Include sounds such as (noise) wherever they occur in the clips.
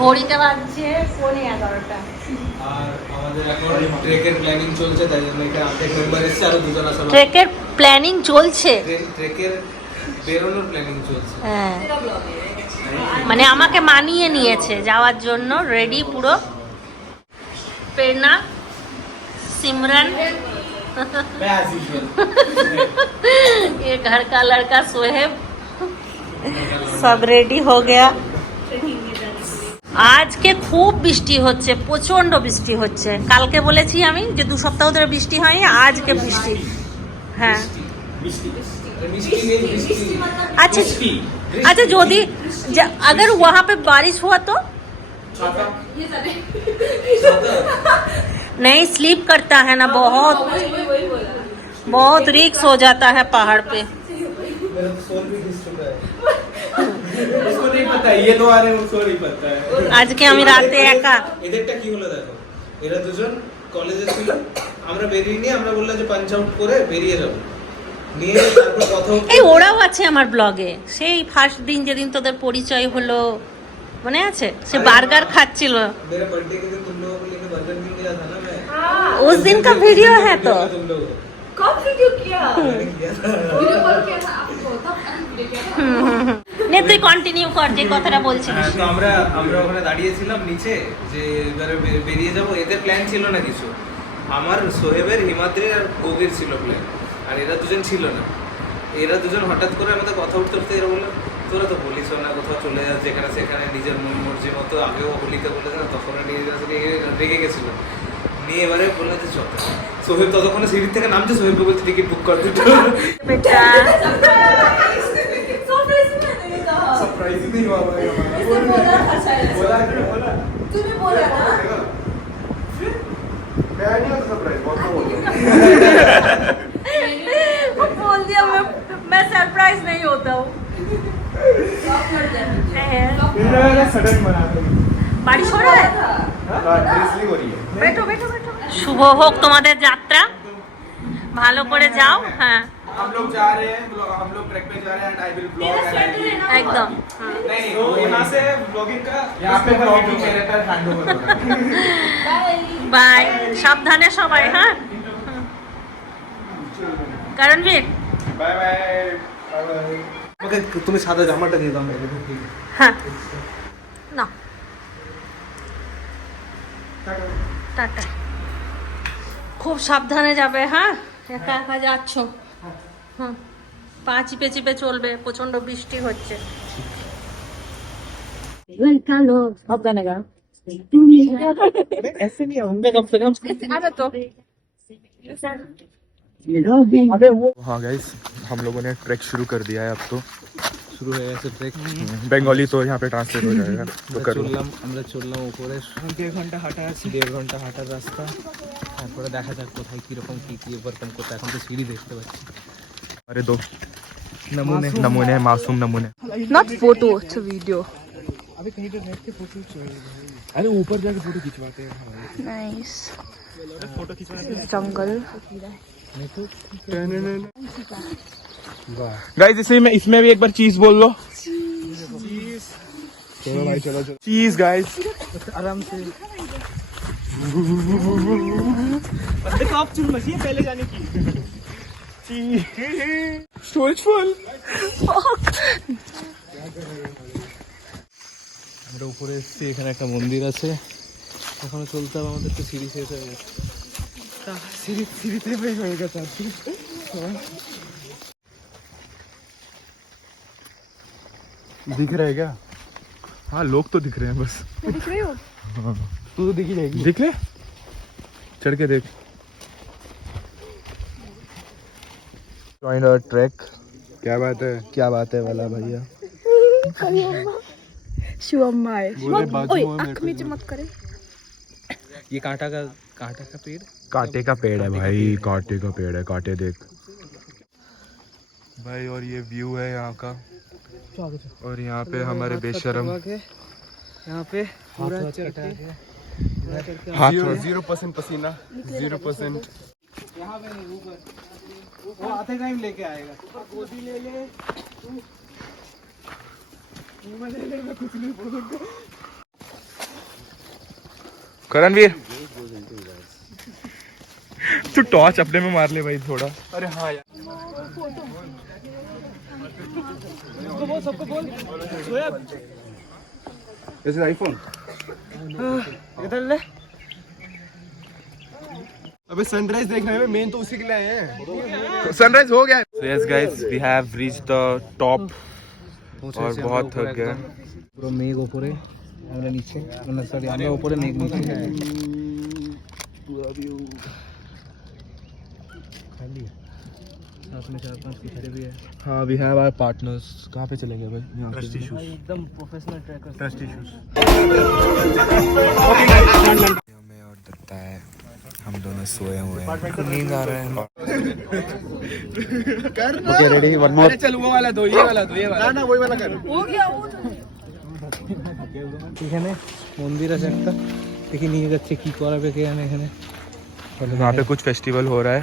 ঘড়িতে বাজছে পৌনে এগারোটা আর আমাদের এখন ট্রেকের প্ল্যানিং চলছে তাই জন্য এখানে অর্ধেক মেম্বার এসছে আরো দুজন আসলে ট্রেকের প্ল্যানিং চলছে ট্রেকের বেরোনোর প্ল্যানিং চলছে হ্যাঁ মানে আমাকে মানিয়ে নিয়েছে যাওয়ার জন্য রেডি পুরো প্রেরণা सिमरन ये घर का लड़का सोहेब সব রেডি हो गया আজকে খুব বৃষ্টি হচ্ছে প্রচন্ড বৃষ্টি হচ্ছে কালকে বলেছি আমি যে দু সপ্তাহ ধরে বৃষ্টি হয়নি আজকে বৃষ্টি হ্যাঁ মিষ্টি নেই মিষ্টি अच्छा अच्छा ज्योति ज- अगर वहाँ पे बारिश हुआ तो नहीं स्लीप करता है ना बहुत बहुत रिक्स हो जाता है पहाड़ पे मेरा तो सोल भी डिस्टर्ब है उसको नहीं पता है ये दो आ रहे हैं उसको नहीं पता है আজকে আমি রাতে একা এদেরটা কি হলো দেখো এরা দুজন কলেজে ছিল আমরা বেরিয়ে নিয়ে আমরা বললাম যে পাঞ্চ আউট করে বেরিয়ে যাবো নিয়ে তারপর কথা হচ্ছে এই ওরাও আছে আমার ব্লগে সেই ফার্স্ট দিন যেদিন তোদের পরিচয় হলো মনে আছে সে বার্গার খাচ্ছিল मेरे बर्थडे के दिन तुम लोगों को लेके बर्गर मिल गया था ना मैं उस दिन का वीडियो है तो तुम लोगों को कब वीडियो किया मैंने किया था वीडियो कॉल किया था आपको तब अभी वीडियो किया था হুম, হুম, হুম। নে তুই কন্টিনিউ কর যে কথাটা বলছিস হ্যাঁ, তো আমরা আমরা ওখানে দাঁড়িয়েছিলাম নিচে যে এবারে বেরিয়ে যাব। এদের প্ল্যান ছিল না কিছু। আমার সোহেবের হিমাদ্রি আর গৌরীর ছিল প্ল্যান আর এরা দুজন ছিল না। এরা দুজন হঠাৎ করে আমাদের কথা উঠতে উঠতে এরা বলল তোরা তো বলিস না কোথাও চলে যাস যেখানে সেখানে নিজের মন মর্জি মতো আগেও হোলিতে বলেছে না তখন রেগে গেছিল। নিয়ে এবারে বলল যে চল সোহেব ততক্ষণে সিঁড়ির থেকে নামছে সোহেবকে বলছে টিকিট বুক কর বেটা। कहा सरप्राइज ही नहीं हुआ भाई हमारा इसने बोला था शायद बोला कि बोला तूने बोला ना मैं नहीं होता सरप्राइज बहुत तो बोल वो बोल दिया मैं मैं सरप्राइज नहीं होता हूँ सडन बना বাড়ি সরে ड्रेसलिंग हो रही है বেটো বেটো বেটো শুভ হোক তোমাদের যাত্রা ভালো করে যাও হ্যাঁ हम लोग जा रहे हैं ब्लॉग- हम लोग ट्रैक पे जा रहे हैं एंड आई विल ब्लॉग একদম हाँ। नहीं नहीं वो यहाँ से ब्लॉगिंग का यहाँ पे ब्लॉगिंग मेरे पर हैंड ओवर होगा বাই সাবধানে সবাই হ্যাঁ Karanvir bye bye bye bye আমাকে তুমি সাদা জামাটা দিয়ে দাও না হ্যাঁ না টাটা খুব সাবধানে যাবে হ্যাঁ একা একা যাচ্ছ হুম পা চিপে চিপে চলবে প্রচন্ড বৃষ্টি হচ্ছে ऐसे नहीं होंगे कम से कम हाँ गाइस हम लोगों ने ट्रैक शुरू कर दिया है अब तो শুরু হয়ে গেছে ট্রেক बंगाली तो यहाँ पे ट्रांसलेट हो जाएगा तो करो চললাম আমরা চললাম উপরে দেড় ঘন্টা হাঁটা আছে দেড় ঘন্টা হাঁটার রাস্তা তারপরে দেখা যাক কোথায় কিরকম কি কি ওভারকাম করতে এখন তো সিঁড়ি দেখতে পাচ্ছি हमारे दो। नमूने। नमूने मासूम नमूने। नॉट फ़ोटो इट्स वीडियो अभी कहीं पे बैठ के फ़ोटो खींचो। अरे ऊपर जाके फ़ोटो खिंचवाते हैं। नाइस फ़ोटो खिंचवाते जंगल गाइस इसी में इसमें भी एक बार चीज़ बोल लो। चलो भाई चलो चलो चीज़ गाइस आराम से पहले जाने की। स्टोरेज फुल আমরা উপরে এসেছি এখানে একটা মন্দির আছে এখনো চলতে হবে আমাদের তো সিঁড়ি শেষ হয়ে গেছে তা সিঁড়ি সিঁড়িতে হয়ে গেছে আর কি दिख रहा है क्या हाँ लोग तो दिख रहे हैं बस दिख रहे हो तू तो दिखी जाएगी दिख ले चढ़ के देख जॉइन आवर ट्रैक क्या बात है? क्या बात है वाला भैया? शिवम माय बोले बाजू में मेरे आँख को मीच मत करे। ये कांटा का कांटा का पेड़? कांटे का पेड़ है भाई कांटे का पेड़ है कांटे देख। भाई और ये व्यू है यहाँ का। और यहाँ पे हमारे बेशरम। यहाँ पे पूरा हाथ ज़ीरो परसेंट पसीना। ज़ीरो परसेंट यहाँ पे नहीं ऊपर वो आते टाइम लेके आएगा। ऊपर गोदी ले ले। तू मुँह ले ले मैं कुछ नहीं बोलूँगा। करणवीर। (laughs) तू टॉर्च अपने में मार ले भाई थोड़ा। अरे हाँ यार। This is iPhone. अबे सनराइज देखने में मेन तो उसी के लिए आए हैं सनराइज हो गया so yes guys we have reached the top और बहुत थक गए পুরো মেঘ ওপরে আমরা নিচে সরি আমরা ওপরে মেঘ নিচে खाली है साथ में चार पांच पिछड़े भी है हाँ we have our partners कहाँ पे चलेंगे भाई यहाँ पे एकदम प्रोफेशनल ट्रैकर ट्रस्ट इश्यूज (laughs) हमें और दत्ता है हम दोनों सोए हुए हैं नींद आ रहा है ओके रेडी वन मोर चल वो वाला दो ये वाला दो ये वाला ना वही वाला कर এখানে মন্দির আছে একটা দেখি নিয়ে যাচ্ছে কি করাবে কে জানে এখানে वहाँ पे कुछ फेस्टिवल हो रहा है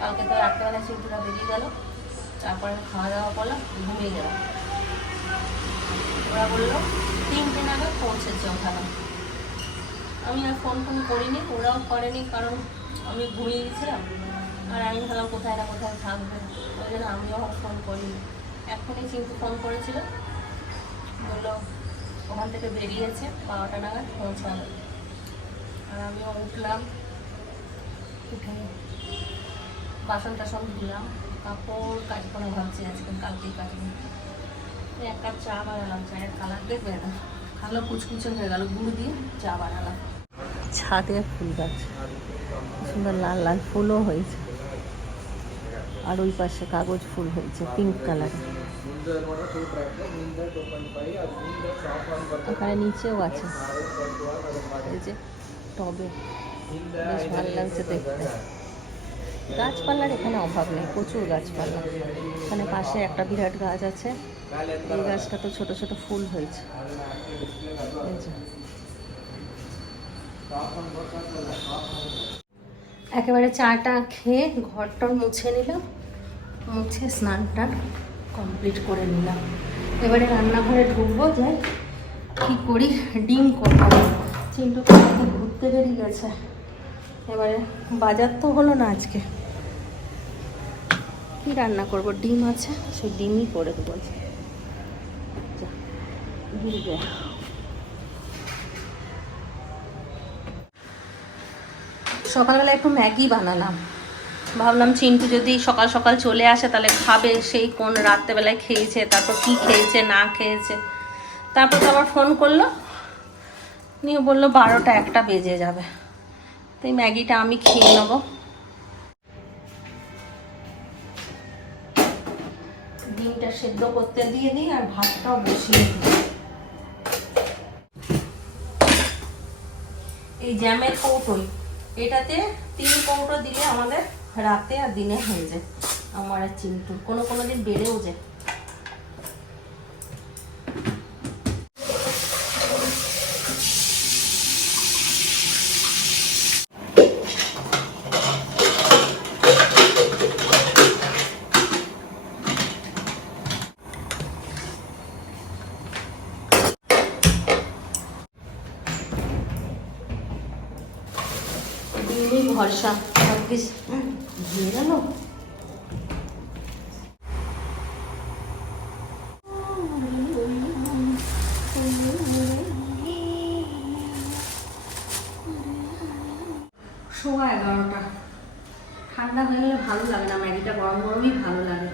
কালকে তো রাত্রেবেলা চিন্টুরা বেরিয়ে গেল। তারপরে খাওয়া দাওয়া করলাম, ঘুমিয়ে গেলাম। ওরা বলল, তিনটে নাগাদ পৌঁছেছে ওখানে। আমি আর ফোন ফোন করিনি, ওরাও করেনি কারণ আমি ঘুমিয়ে গেছিলাম আর আমি ভাবলাম কোথায় না কোথায় থাকবে, ওই জন্য আমিও ফোন করিনি। এখনই চিন্তু ফোন করেছিল। বলল, ওখান থেকে বেরিয়েছে, বারোটা নাগাদ পৌঁছালো আর আমিও উঠলাম, উঠে বাসন টাসন ধুলাম, কাপড় কাচবো না ভাবছি আজকে, কালকেই এই এক কাপ চা বানালাম, চায়ের কালার দেখবে না। কালো কুচকুচে হয়ে গেল, গুড় দিয়ে চা বানালাম। ছাদে ফুল গাছ, সুন্দর লাল লাল ফুলও হয়েছে। আর ওই পাশে কাগজ ফুল হয়েছে পিঙ্ক কালার ওখানে নিচেও আছে। এই যে টবে, বেশ ভালো লাগছে দেখতে। গাছপালার এখানে অভাব নেই, প্রচুর গাছপালা। এখানে পাশে একটা বিরাট গাছ আছে, এই গাছটা তো ছোট ছোট ফুল হয়েছে। যে। একেবারে চাটা খেয়ে ঘরটর মুছে নিলাম, মুছে স্নান টান কমপ্লিট করে নিলাম। এবারে রান্নাঘরে ঢুকবো যাই কি করি, ডিম করব। চিন্টু ঘুরতে বেরিয়ে গেছে। এবারে বাজার তো হলো না আজকে। কি রান্না করব? ডিম আছে, সেই ডিমই করে দেবো। সকালবেলা একটু ম্যাগি বানালাম। ভাবলাম চিন্টু যদি সকাল সকাল চলে আসে, তাহলে খাবে সেই কোন রাত্রেবেলায় খেয়েছে, তারপর কি খেয়েছে, না খেয়েছে। তারপর তো আবার ফোন করল। নিয়ে বলল বারোটা একটা বেজে যাবে। তো এই ম্যাগিটা আমি খেয়ে নেব। ডিমটা সেদ্ধ করতে দিয়ে দিই আর ভাতটাও বসিয়ে দিই। এই জ্যামের কৌটোই, এটাতে তিন কৌটো দিলে আমাদের রাতে আর দিনে হয়ে যায়, আমার আর চিন্তু কোনো কোনো দিন বেড়েও যায়। ডিমই ভরসা ভাগ্যিস। হুম, দিয়ে গেল। সোয়া এগারোটা। ঠান্ডা হয়ে গেলে ভালো লাগে না ম্যাগিটা গরম গরমই ভালো লাগে।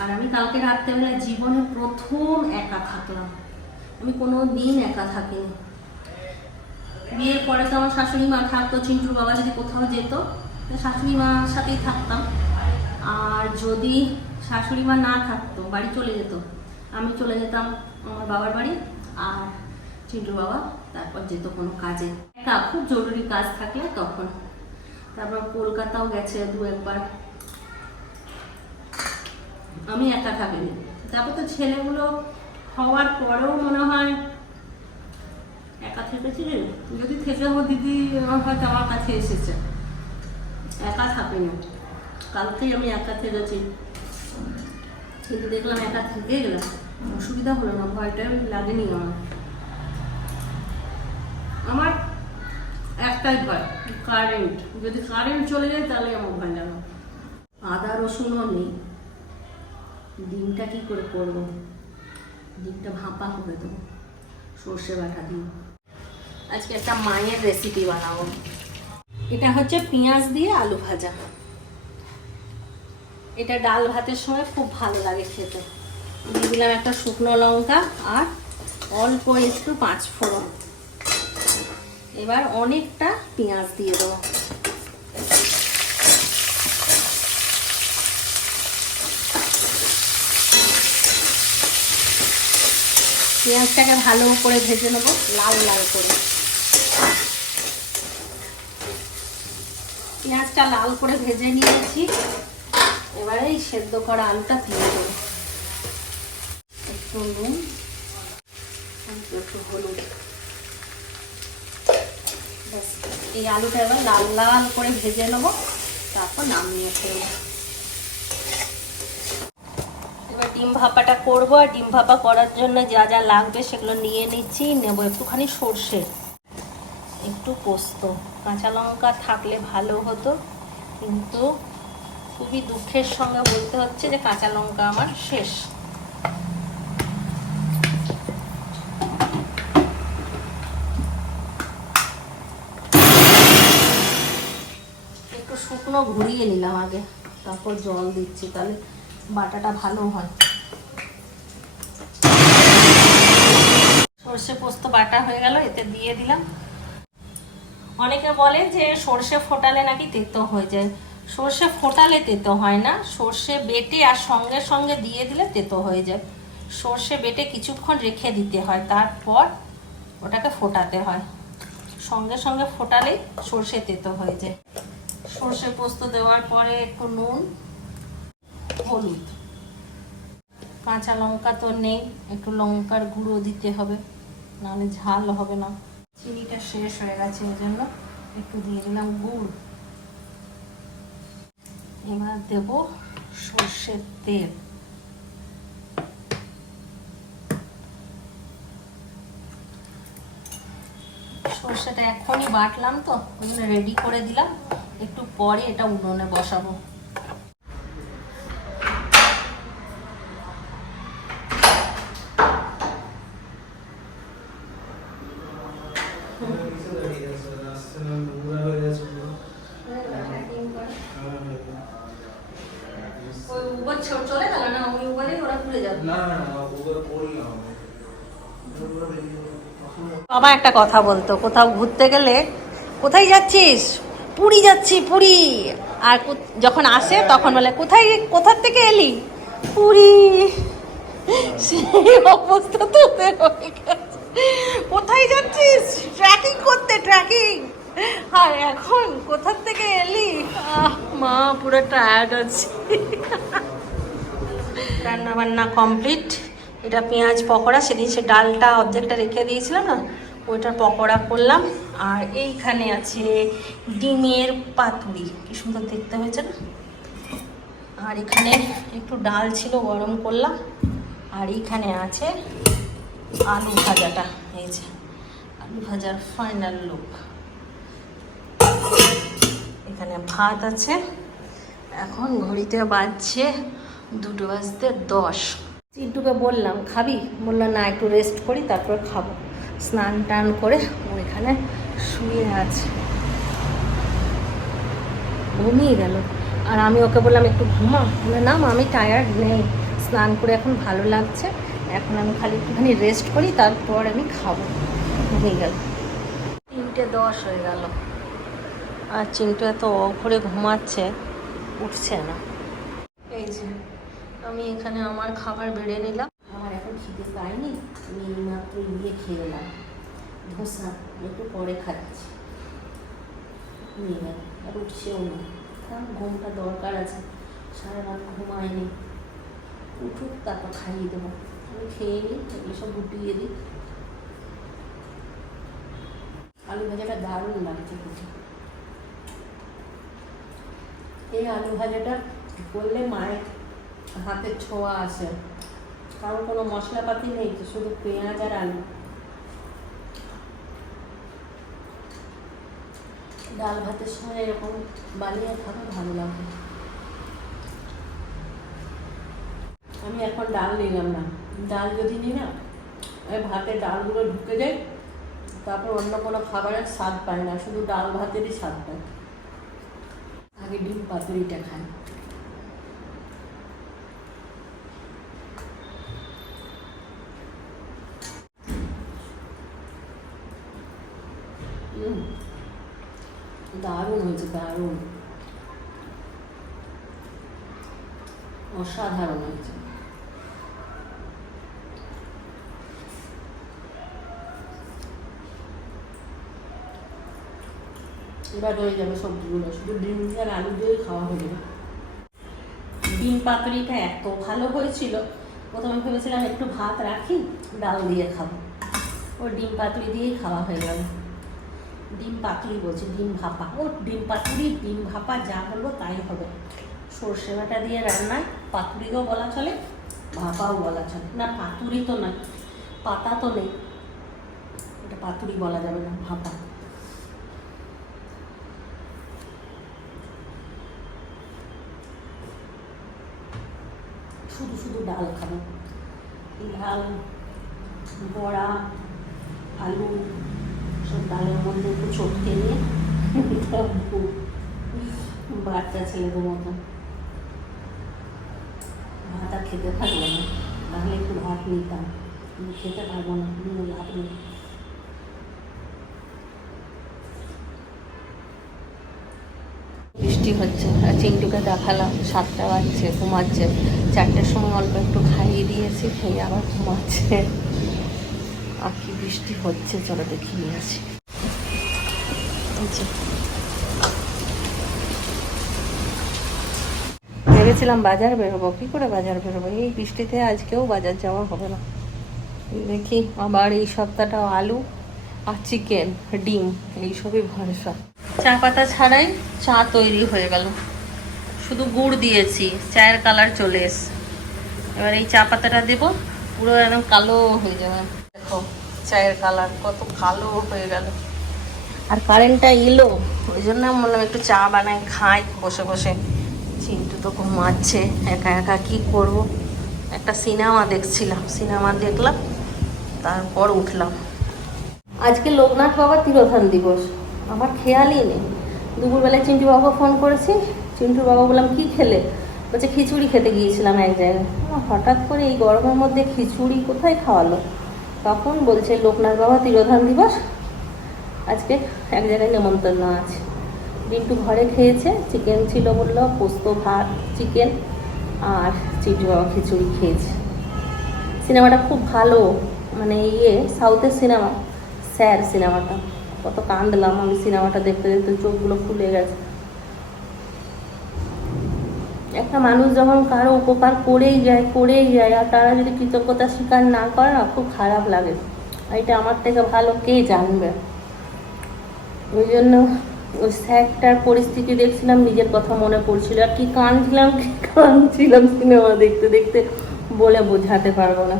আর আমি কালকে রাত্রেবেলা জীবনে প্রথম একা থাকলাম। আমি কোনো দিন একা থাকিনি। বিয়ের পরে তো আমার শাশুড়ি মা থাকতো, চিন্টুর বাবা যদি কোথাও যেত শাশুড়ি মার সাথেই থাকতাম। আর যদি শাশুড়ি মা না থাকতো, বাড়ি চলে যেত। আমি চলে যেতাম আমার বাবার বাড়ি আর চিন্টু বাবা তারপর যেত কোনো কাজে। একটা খুব জরুরি কাজ থাকলে তখন। তারপর কলকাতাও গেছে দু একবার। আমি একা থাকিনি। তারপর তো ছেলেগুলো হওয়ার পরেও মনে হয় একা থেকেছি রে যদি থেকে আমার দিদি হয়তো আমার কাছে এসেছে। একা থাকিনি। কালকেই আমি একা থেকেছি। কিন্তু দেখলাম একা থেকে গেলাম। অসুবিধা হলো না ভয়টা লাগেনি আমার। আমার একটাই ভয় কারেন্ট যদি কারেন্ট চলে যায় তাহলে আমার ভয় লাগে আদা রসুনও নেই। ডিমটা কি করে করব? ডিমটা ভাপা করে দেবো সর্ষে বাটা দিয়ে। আজকে একটা মায়ের রেসিপি বানাবো। এটা হচ্ছে পেঁয়াজ দিয়ে আলু ভাজা। এটা ডাল ভাতের সময় খুব ভালো লাগে খেতে। দিয়ে দিলাম একটা শুকনো লঙ্কা আর অল্প একটু পাঁচ ফোড়ন। এবার অনেকটা পেঁয়াজ দিয়ে দেবো। পেঁয়াজটাকে ভালো করে ভেজে নেব, লাল লাল করে। পেঁয়াজটা লাল করে ভেজে নিয়েছি। এবারে এই সেদ্ধ করা আলুটা দিয়ে দেবো। একটু নুন, একটু হলুদ। এই আলুটা এবার লাল লাল করে ভেজে নেব, তারপর নামিয়ে ফেলব এবার ডিম ভাপাটা করব, আর ডিম ভাপা করার জন্য যা যা লাগবে সেগুলো নিয়ে নিচ্ছি, নেব একটুখানি সর্ষে। একটু পোস্ত। কাঁচা লঙ্কা থাকলে ভালো হতো, কিন্তু খুবই দুঃখের সঙ্গে বলতে হচ্ছে যে কাঁচা লঙ্কা আমার শেষ। একটু শুকনো ঘুরিয়ে নিলাম আগে, তারপর জল দিচ্ছি, তাহলে বাটাটা ভালো হয়। সর্ষে পোস্ত বাটা হয়ে গেল, এতে দিয়ে দিলাম। অনেকে বলে যে সর্ষে ফোটালে নাকি তেতো হয়ে যায়। সর্ষে ফোটালে তেতো হয় না, সর্ষে বেটে আর সঙ্গে সঙ্গে দিয়ে দিলে তেতো হয়ে যায়। সর্ষে বেটে কিছুক্ষণ রেখে দিতে হয়, তারপর ওটাকে ফোটাতে হয়। সঙ্গে সঙ্গে ফোটালেই সর্ষে তেতো হয়ে যায়। সর্ষে পোস্ত দেওয়ার পরে একটু নুন, হলুদ। কাঁচা লঙ্কা তো নেই, একটু লঙ্কার গুঁড়ো দিতে হবে, নাহলে ঝাল হবে না। চিনিটা শেষ হয়ে গেছে ওই জন্য একটু দিয়ে দিলাম গুড়। এবার দেব সর্ষের তেল। সর্ষেটা এখনই বাটলাম তো, ওই রেডি করে দিলাম। একটু পরে এটা উনুনে বসাবো ওই উবর ছ- চলে গেল না? ওই উবরেই ওরা ঘুরে যাবে। বাবা একটা কথা বলতো কোথাও ঘুরতে গেলে কোথায় যাচ্ছিস? পুরী যাচ্ছি পুরী। আর কো- যখন আসে তখন বলে কোথায় কোথার থেকে এলি? পুরী। সেই অবস্থা তোদের হয়ে গেছে। কোথায় যাচ্ছিস? ট্র্যাকিং করতে ট্র্যাকিং আর এখন কোথার থেকে এলি? আহ, মা পুরো টায়ার্ড আছে। রান্না বান্না কমপ্লিট এটা পেঁয়াজ, পকোড়া, সেদিন সে ডালটা অর্ধেকটা রেখে দিয়েছিলাম না, ওইটার পকোড়া করলাম। আর এইখানে আছে ডিমের পাতুরি। কি সুন্দর দেখতে হয়েছে না? আর এখানে একটু ডাল ছিল, গরম করলাম। আর এইখানে আছে আলু ভাজাটা, এই যে আলু ভাজার ফাইনাল লুক এখানে ভাত আছে। এখন ঘড়িতে বাজছে দুটো বাজতে দশ। চিন্টুকে বললাম, খাবি? বলল, না, একটু রেস্ট করি, তারপর খাব। স্নান টান করে ওইখানে শুয়ে আছে। ঘুমিয়ে গেল। আর আমি ওকে বললাম, একটু ঘুমা? বলে না আমি টায়ার্ড নেই। স্নান করে এখন ভালো লাগছে। এখন আমি খালি একটুখানি রেস্ট করি, তারপর আমি খাব। ঘুমিয়ে গেল। তিনটে দশ হয়ে গেল। আর চিন্টু এত অঘরে ঘুমাচ্ছে, উঠছে না। এই যে আমি এখানে আমার খাবার বেড়ে নিলাম। আমার এখন খিদে পাইনি, আমি এইমাত্র ইয়ে খেয়ে এলাম। ধোসা, একটু পরে খাচ্ছি। নিয়ে গেল আর উঠছেও না। কারণ ঘুমটা দরকার আছে। সারা রাত ঘুমায়নি। উঠুক, তারপর খাইয়ে দেবো। আমি খেয়ে নিই, এগুলো সব গুটিয়ে দিই। আলু ভাজাটা দারুণ লাগছে খেতে। এই আলু ভাজাটা করলে মায়ের হাতের ছোঁয়া আছে। কারণ কোনো মশলাপাতি নেই তো, শুধু পেঁয়াজ আর আলু। ডাল ভাতের সঙ্গে এরকম বানিয়ে খাবে, ভালো লাগবে। আমি এখন ডাল নিলাম না। ডাল যদি নিই না ওই ভাতে ডালগুলো ঢুকে যায়, তারপর অন্য কোনো খাবারের স্বাদ পায় না, শুধু ডাল ভাতেরই স্বাদ পায়। আগে ডিম পাতুরিটা খাই। দারুণ হয়েছে দারুণ অসাধারণ হয়েছে এবার হয়ে যাবে সবজিগুলো শুধু ডিম দিয়ে আর আলু দিয়েই খাওয়া হয়ে যাবে ডিম পাতুরিটা এত ভালো হয়েছিল প্রথমে ভেবেছিলাম একটু ভাত রাখি ডাল দিয়ে খাব ও ডিম পাতুরি দিয়েই খাওয়া হয়ে গেল ডিম পাতুরি বলছি, ডিম ভাপা। ও ডিম পাতুরি, ডিম ভাপা, যা বলব তাই হবে। সর্ষে বাটা দিয়ে রান্নায় পাতুরিও বলা চলে, ভাপাও বলা চলে। না, পাতুরি তো নয়, পাতা তো নেই। এটা পাতুরি বলা যাবে না, ভাপা। শুধু শুধু ডাল খাব। ডাল, বড়া, আলু ডালের মধ্যে একটু চটকে নিয়ে বাচ্চা ছেলেদের মতো। ভাত আর খেতে থাকব না, তাহলে একটু ভাত নিতাম। খেতে পারব না নিয়ে লাভ নেই। বৃষ্টি হচ্ছে, আর চিন্টুকে দেখালাম, সাতটা বাজছে, ঘুমাচ্ছে। চারটের সময় অল্প একটু খাইয়ে দিয়েছি, খেয়ে আবার ঘুমাচ্ছে। আর কি বৃষ্টি হচ্ছে, চলো দেখি নিয়ে আসি। ভেবেছিলাম বাজার বেরোবো, কী করে বাজার বেরোবো? এই বৃষ্টিতে আজকেও বাজার যাওয়া হবে না। দেখি আবার এই সপ্তাহটা আলু আর চিকেন ডিম এইসবই ভরসা। চা পাতা ছাড়াই চা তৈরি হয়ে গেল। শুধু গুড় দিয়েছি, চায়ের কালার চলে এসছে। এবার এই চা পাতাটা দেবো, পুরো একদম কালো হয়ে যাবে। দেখো, চায়ের কালার কত কালো হয়ে গেল। আর কারেন্টটা এলো, ওই জন্য বললাম একটু চা বানাই, খাই, বসে বসে। চিন্টু তো ঘুমাচ্ছে একা একা কি করব? একটা সিনেমা দেখছিলাম সিনেমা দেখলাম, তারপর উঠলাম। আজকে লোকনাথ বাবা তিরোধান দিবস, আমার খেয়ালই নেই। দুপুরবেলায় চিন্টু বাবা ফোন করেছি, চিন্টুর বাবা বললাম, কি খেলে? বলছে, খিচুড়ি খেতে গিয়েছিলাম এক জায়গায়। হঠাৎ করে এই গরমের মধ্যে খিচুড়ি কোথায় খাওয়ালো? তখন বলছে, লোকনাথ বাবা, তিরোধান দিবস? আজকে এক জায়গায় নেমন্তন্ন আছে। ডিন্টু ঘরে খেয়েছে, চিকেন ছিল বলল পোস্ত, ভাত, চিকেন আর চিন্টু বাবা খিচুড়ি খেয়েছে। সিনেমাটা খুব ভালো মানে ইয়ে সাউথের সিনেমা, স্যার সিনেমাটা। কত কান্দলাম আমি সিনেমাটা দেখতে দেখতে, চোখগুলো ফুলে গেছে। একটা মানুষ যখন কারও উপকার করেই যায় করেই যায়, আর তারা যদি কৃতজ্ঞতা স্বীকার না করে না, খুব খারাপ লাগে। এটা আমার থেকে ভালো কে জানবে? ওই জন্য ওই স্যারটার পরিস্থিতি দেখছিলাম, নিজের কথা মনে পড়ছিল। আর কি কাঁদছিলাম কি কাঁদছিলাম সিনেমা দেখতে দেখতে বলে বোঝাতে পারব না।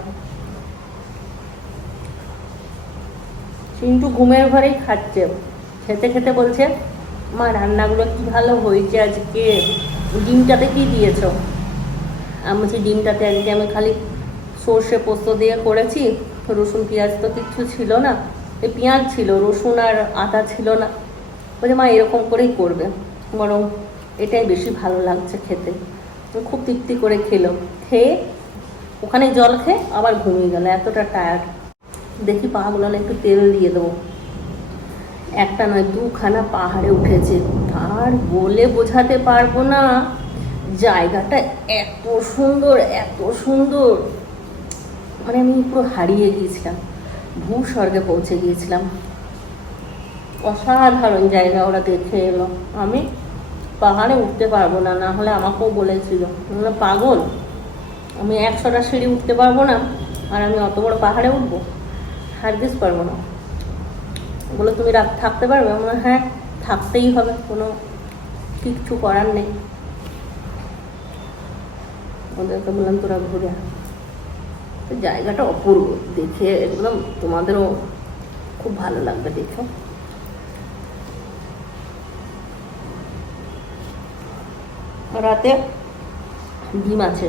চিন্টু ঘুমের ঘরেই খাচ্ছে। খেতে খেতে বলছে মা, রান্নাগুলো কি ভালো হয়েছে আজকে? ডিমটাতে কি দিয়েছ? আমি বলছি, ডিমটাতে আজকে আমি খালি সর্ষে পোস্ত দিয়ে করেছি। রসুন, পেঁয়াজ তো কিচ্ছু ছিল না। এই পেঁয়াজ ছিল, রসুন আর আটা ছিল না। বলছে, মা, এরকম করেই করবে। বরং এটাই বেশি ভালো লাগছে খেতে। খুব তৃপ্তি করে খেলো। খেয়ে ওখানে জল খেয়ে আবার ঘুমিয়ে গেল, এতটা টায়ার্ড দেখি পাগুলো একটু তেল দিয়ে দেবো। একটা নয়, দুখানা পাহাড়ে উঠেছে। আর বলে বোঝাতে পারব না, জায়গাটা এত সুন্দর এত সুন্দর। মানে আমি পুরো হারিয়ে গিয়েছিলাম, ভূস্বর্গে পৌঁছে গিয়েছিলাম। অসাধারণ জায়গা ওরা দেখে এলো। আমি পাহাড়ে উঠতে পারব না না হলে আমাকেও বলেছিল। পাগল, আমি একশোটা সিঁড়ি উঠতে পারব না, আর আমি অত বড় পাহাড়ে উঠবো? হারগিস পারব না। বলে তুমি রাত থাকতে পারবে? আমি বললাম, হ্যাঁ থাকতেই হবে কোনো কিচ্ছু করার নেই। ওদেরকে বললাম তোরা ঘুরে তো জায়গাটা অপূর্ব দেখে একদম তোমাদেরও খুব ভালো লাগবে দেখো। রাতে ডিম আছে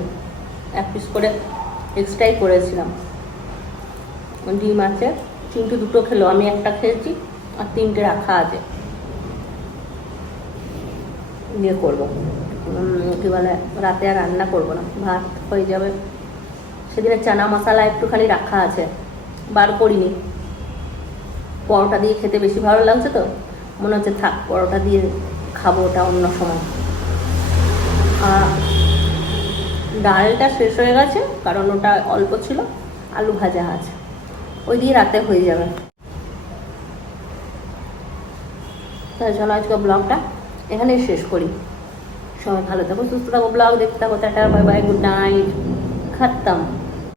এক পিস করে এক্সট্রাই করেছিলাম। ডিম আছে চিন্টু দুটো খেলো, আমি একটা খেয়েছি আর তিনটে রাখা আছে। ইয়ে করব। কী বলে, রাতে আর রান্না করব না, ভাত হয়ে যাবে। সেদিনে চানা মশলা একটুখানি রাখা আছে, বার করিনি। পরোটা দিয়ে খেতে বেশি ভালো লাগছে তো, মনে হচ্ছে থাক, পরোটা দিয়ে খাব ওটা অন্য সময়। আর ডালটা শেষ হয়ে গেছে, কারণ ওটা অল্প ছিল, আলু ভাজা আছে। ওই দিয়ে রাতে হয়ে যাবে। তাহলে চলো আজকে ব্লগটা এখানেই শেষ করি। সবাই ভালো থাকো, সুস্থ থাকো, ব্লগ দেখতে থাকো, tata, bye bye, good night. খাতাম